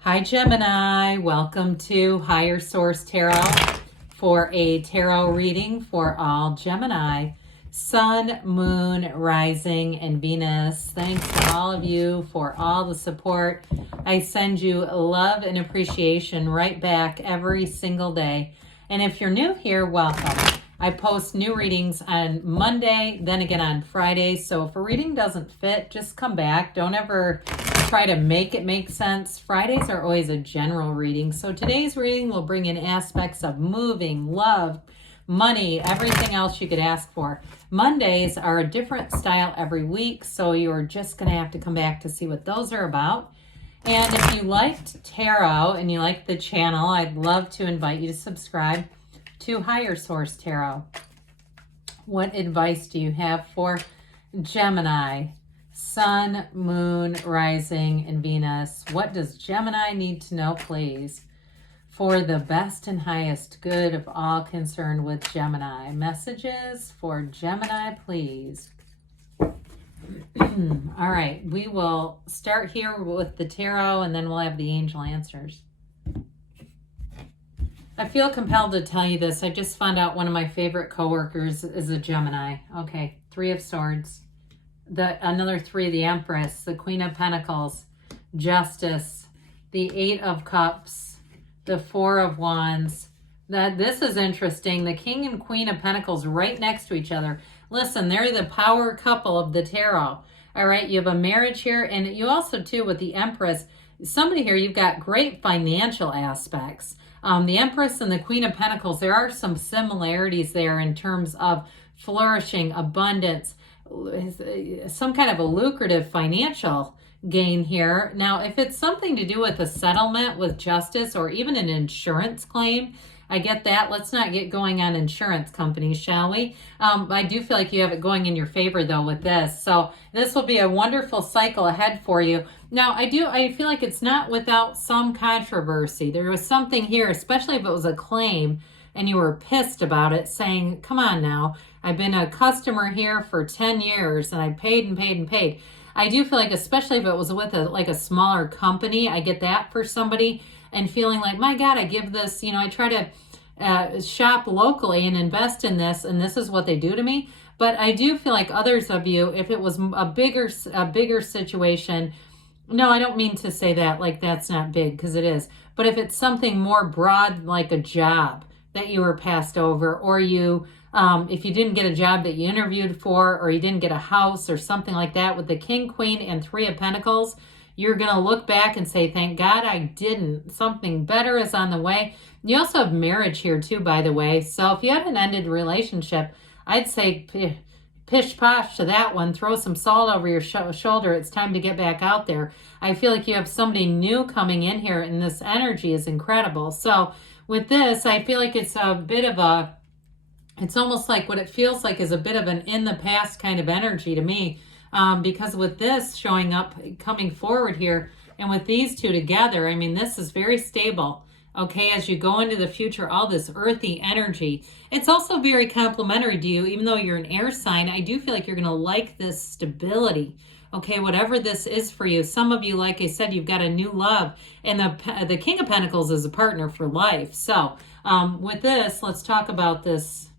Hi Gemini, welcome to Higher Source Tarot for a tarot reading for all Gemini, Sun, Moon, Rising, and Venus. Thanks to all of you for all the support. I send you love and appreciation right back every single day. And if you're new here, welcome. I post new readings on Monday, then again on Friday. So if a reading doesn't fit, just come back. Don't ever try to make it make sense. Fridays are always a general reading. So today's reading will bring in aspects of moving, love, money, everything else you could ask for. Mondays are a different style every week. So you're just going to have to come back to see what those are about. And if you liked tarot and you like the channel, I'd love to invite you to subscribe to Higher Source Tarot. What advice do you have for Gemini, Sun, Moon, Rising, and Venus? What does Gemini need to know, please, for the best and highest good of all concerned with Gemini? Messages for Gemini, please. All right, we will start here with the tarot, and then we'll have the angel answers. I feel compelled to tell you this. I just found out one of my favorite coworkers is a Gemini. Okay, Three of Swords. Another three, the Empress, the Queen of Pentacles, Justice, the Eight of Cups, the Four of Wands. This is interesting. The King and Queen of Pentacles right next to each other. Listen, they're the power couple of the tarot. All right, you have a marriage here, and you also, too, with the Empress, somebody here, you've got great financial aspects. The Empress and the Queen of Pentacles, there are some similarities there in terms of flourishing, abundance, some kind of a lucrative financial gain here. Now, if it's something to do with a settlement with justice or even an insurance claim, I get that. Let's not get going on insurance companies, shall we? I do feel like you have it going in your favor, though, with this. So this will be a wonderful cycle ahead for you. Now, I feel like it's not without some controversy. There was something here, especially if it was a claim and you were pissed about it, saying, come on now, I've been a customer here for 10 years and I paid and paid and paid. I do feel like, especially if it was with a smaller company, I get that for somebody, and feeling like, my God, I give this, I try to shop locally and invest in this, and this is what they do to me. But I do feel like others of you, if it was a bigger situation, no, I don't mean to say that like that's not big, because it is. But if it's something more broad, like a job that you were passed over, or if you didn't get a job that you interviewed for, or you didn't get a house or something like that, with the King, Queen, and Three of Pentacles, you're going to look back and say, thank God I didn't. Something better is on the way. You also have marriage here too, by the way. So if you had an ended relationship, I'd say pish posh to that one. Throw some salt over your shoulder. It's time to get back out there. I feel like you have somebody new coming in here, and this energy is incredible. So with this, I feel like it's a bit of it's almost like what it feels like is a bit of an in the past kind of energy to me. Because with this showing up, coming forward here, and with these two together, I mean, this is very stable. Okay, as you go into the future, all this earthy energy. It's also very complimentary to you, even though you're an air sign. I do feel like you're going to like this stability. Okay, whatever this is for you. Some of you, like I said, you've got a new love, and the King of Pentacles is a partner for life. So with this, let's talk about this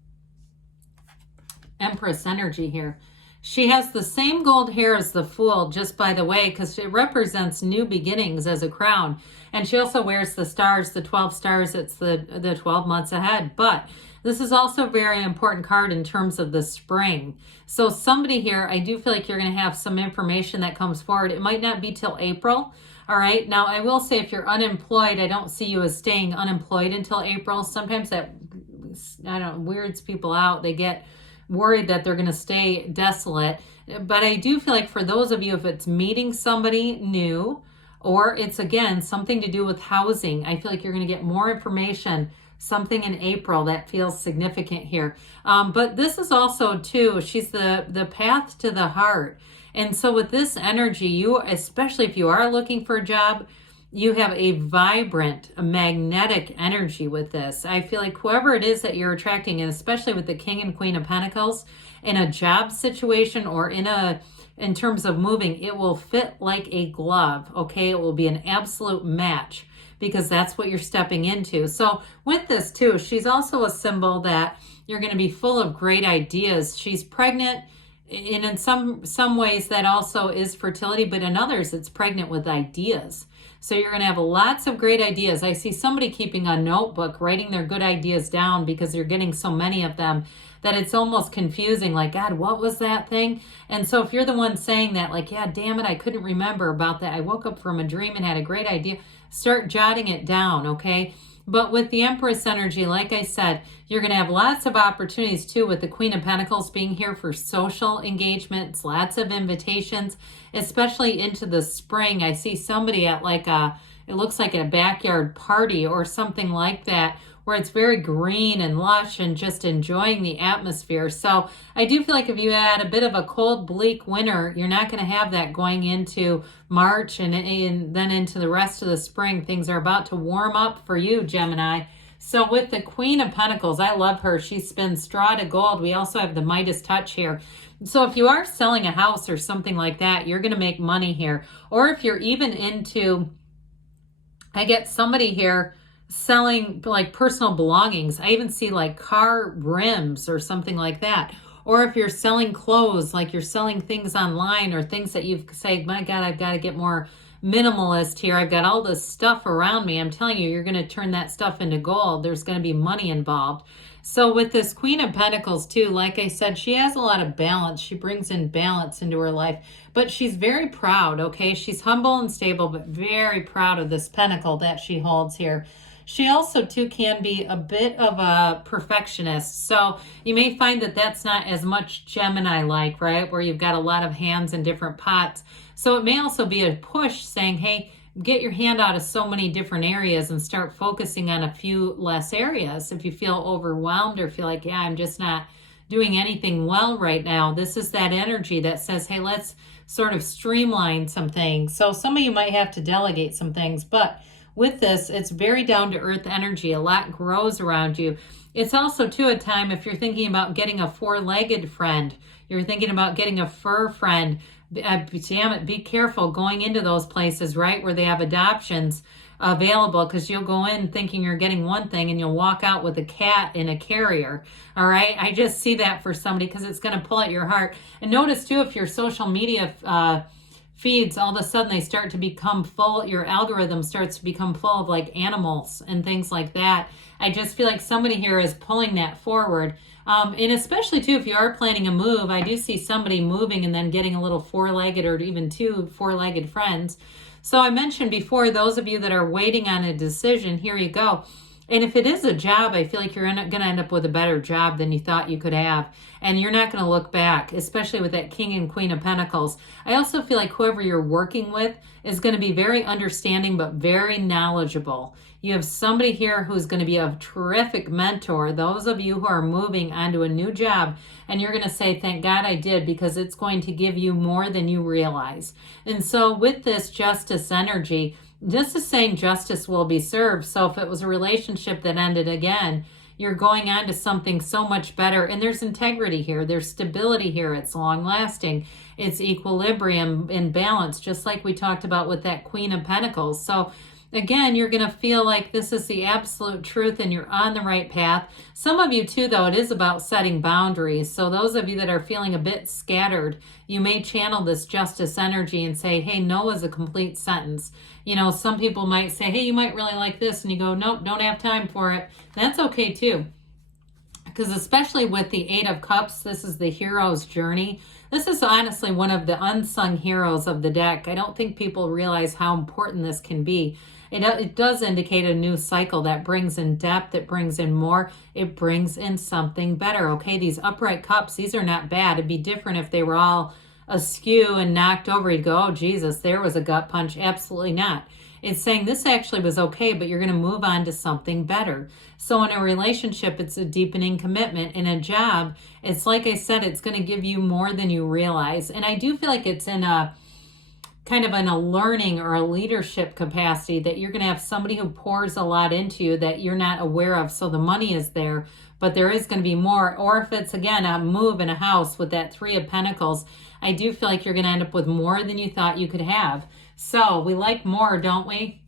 Empress energy here. She has the same gold hair as the Fool, just by the way, because it represents new beginnings as a crown. And she also wears the stars, the 12 stars. It's the 12 months ahead. But this is also a very important card in terms of the spring. So somebody here, I do feel like you're going to have some information that comes forward. It might not be till April. All right. Now, I will say if you're unemployed, I don't see you as staying unemployed until April. Sometimes that, weirds people out. They get worried that they're going to stay desolate. But I do feel like for those of you, if it's meeting somebody new, or it's, again, something to do with housing, I feel like you're going to get more information, something in April that feels significant here. But this is also, too, she's the path to the heart. And so with this energy, you, especially if you are looking for a job, you have a vibrant, magnetic energy with this. I feel like whoever it is that you're attracting, and especially with the King and Queen of Pentacles, in a job situation or in a in terms of moving, it will fit like a glove, okay? It will be an absolute match because that's what you're stepping into. So with this too, she's also a symbol that you're going to be full of great ideas. She's pregnant, and in some ways that also is fertility, but in others it's pregnant with ideas. So you're going to have lots of great ideas. I see somebody keeping a notebook, writing their good ideas down because you're getting so many of them that it's almost confusing. Like, God, what was that thing? And so if you're the one saying that, like, yeah, damn it, I couldn't remember about that. I woke up from a dream and had a great idea. Start jotting it down, okay? But with the Empress energy, like I said, you're going to have lots of opportunities too with the Queen of Pentacles being here for social engagements, lots of invitations, especially into the spring. I see somebody at like it looks like a backyard party or something like that, where it's very green and lush and just enjoying the atmosphere. So I do feel like if you had a bit of a cold, bleak winter, you're not going to have that going into March and then into the rest of the spring. Things are about to warm up for you, Gemini. So with the Queen of Pentacles, I love her. She spins straw to gold. We also have the Midas touch here. So if you are selling a house or something like that, you're going to make money here. Or if you're even into, I get somebody here selling like personal belongings. I even see like car rims or something like that. Or if you're selling clothes, like you're selling things online or things that you've said, my God, I've got to get more minimalist here. I've got all this stuff around me. I'm telling you, you're going to turn that stuff into gold. There's going to be money involved. So with this Queen of Pentacles too, like I said, she has a lot of balance. She brings in balance into her life, but she's very proud, okay? She's humble and stable, but very proud of this pentacle that she holds here. She also too can be a bit of a perfectionist. So you may find that that's not as much Gemini-like, right? Where you've got a lot of hands in different pots. So it may also be a push saying, hey, get your hand out of so many different areas and start focusing on a few less areas. If you feel overwhelmed or feel like, yeah, I'm just not doing anything well right now, this is that energy that says, hey, let's sort of streamline some things. So some of you might have to delegate some things, but with this, it's very down to earth energy. A lot grows around you. It's also too a time if you're thinking about getting a four-legged friend, you're thinking about getting a fur friend, damn it, be careful going into those places, right, where they have adoptions available, because you'll go in thinking you're getting one thing and you'll walk out with a cat in a carrier. All right, I just see that for somebody because it's going to pull at your heart. And notice too, if your social media feeds, all of a sudden they start to become full, your algorithm starts to become full of like animals and things like that. I just feel like somebody here is pulling that forward. And especially too, if you are planning a move, I do see somebody moving and then getting a little four-legged or even two four-legged friends. So I mentioned before, those of you that are waiting on a decision, here you go. And if it is a job, I feel like you're going to end up with a better job than you thought you could have. And you're not going to look back, especially with that King and Queen of Pentacles. I also feel like whoever you're working with is going to be very understanding, but very knowledgeable. You have somebody here who's going to be a terrific mentor. Those of you who are moving onto a new job, and you're going to say, thank God I did, because it's going to give you more than you realize. And so with this justice energy, this is saying justice will be served. So if it was a relationship that ended again, you're going on to something so much better. And there's integrity here. There's stability here. It's long lasting. It's equilibrium and balance, just like we talked about with that Queen of Pentacles. So again, you're going to feel like this is the absolute truth and you're on the right path. Some of you too, though, it is about setting boundaries. So those of you that are feeling a bit scattered, you may channel this justice energy and say, hey, no is a complete sentence. You know, some people might say, hey, you might really like this. And you go, nope, don't have time for it. That's okay too. Because especially with the Eight of Cups, this is the hero's journey. This is honestly one of the unsung heroes of the deck. I don't think people realize how important this can be. It does indicate a new cycle that brings in depth, it brings in more, it brings in something better, okay? These upright cups, these are not bad. It'd be different if they were all askew and knocked over. You'd go, oh, Jesus, there was a gut punch. Absolutely not. It's saying this actually was okay, but you're going to move on to something better. So in a relationship, it's a deepening commitment. In a job, it's like I said, it's going to give you more than you realize. And I do feel like it's in a kind of in a learning or a leadership capacity that you're going to have somebody who pours a lot into you that you're not aware of. So the money is there, but there is going to be more. Or if it's, again, a move in a house with that Three of Pentacles, I do feel like you're going to end up with more than you thought you could have. So we like more, don't we?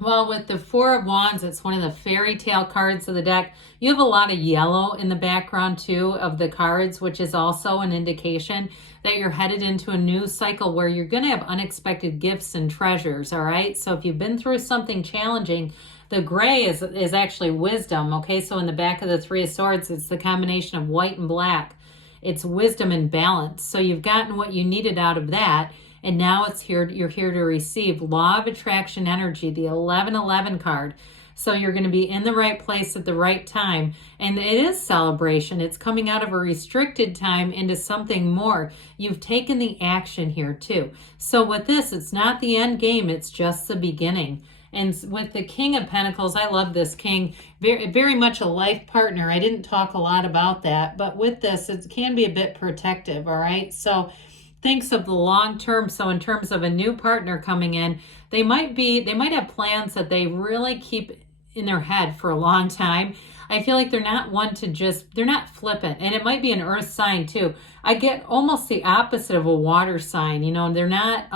Well, with the Four of Wands, it's one of the fairy tale cards of the deck. You have a lot of yellow in the background, too, of the cards, which is also an indication that you're headed into a new cycle where you're going to have unexpected gifts and treasures, all right? So if you've been through something challenging, the gray is actually wisdom, okay? So in the back of the Three of Swords, it's the combination of white and black. It's wisdom and balance. So you've gotten what you needed out of that. And now it's here, you're here to receive law of attraction energy, the 1111 card. So you're going to be in the right place at the right time. And it is celebration. It's coming out of a restricted time into something more. You've taken the action here too. So with this, it's not the end game. It's just the beginning. And with the King of Pentacles, I love this King, very, very much a life partner. I didn't talk a lot about that, but with this, it can be a bit protective, all right? So thinks of the long term. So in terms of a new partner coming in, they might have plans that they really keep in their head for a long time. I feel like they're not one to they're not flippant. And it might be an earth sign too. I get almost the opposite of a water sign. You know, they're not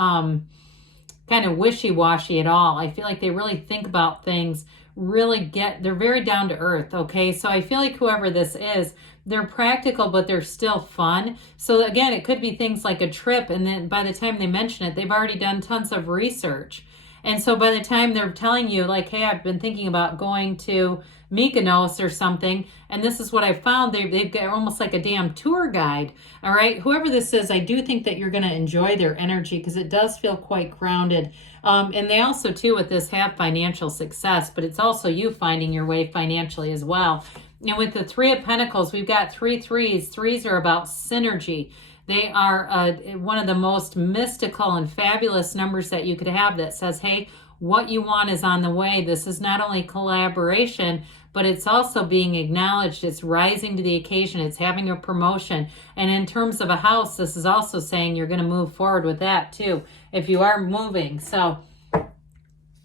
kind of wishy-washy at all. I feel like they really think about things, they're very down to earth, okay? So I feel like whoever this is, they're practical, but they're still fun. So again, it could be things like a trip, and then by the time they mention it, they've already done tons of research. And so by the time they're telling you, like, hey, I've been thinking about going to Mykonos or something, and this is what I found, they've got almost like a damn tour guide, all right? Whoever this is, I do think that you're going to enjoy their energy because it does feel quite grounded. And they also, too, with this have financial success, but it's also you finding your way financially as well. And with the Three of Pentacles, we've got three threes. Threes are about synergy. They are one of the most mystical and fabulous numbers that you could have that says, hey, what you want is on the way. This is not only collaboration, but it's also being acknowledged. It's rising to the occasion. It's having a promotion. And in terms of a house, this is also saying you're going to move forward with that too, if you are moving. So, all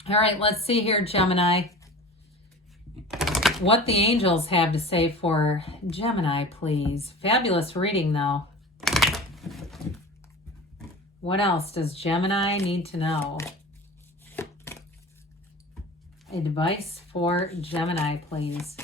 right, let's see here, Gemini, what the angels have to say for Gemini, please. Fabulous reading, though. What else does Gemini need to know? Advice for Gemini, please.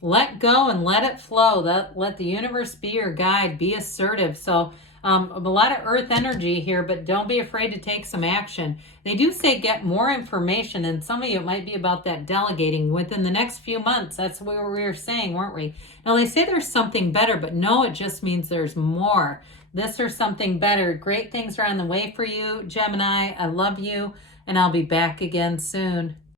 Let go and let it flow. Let the universe be your guide. Be assertive. So a lot of earth energy here, but don't be afraid to take some action. They do say get more information, and some of you, it might be about that delegating within the next few months. That's what we were saying, weren't we? Now, they say there's something better, but no, it just means there's more. This or something better. Great things are on the way for you, Gemini. I love you, and I'll be back again soon.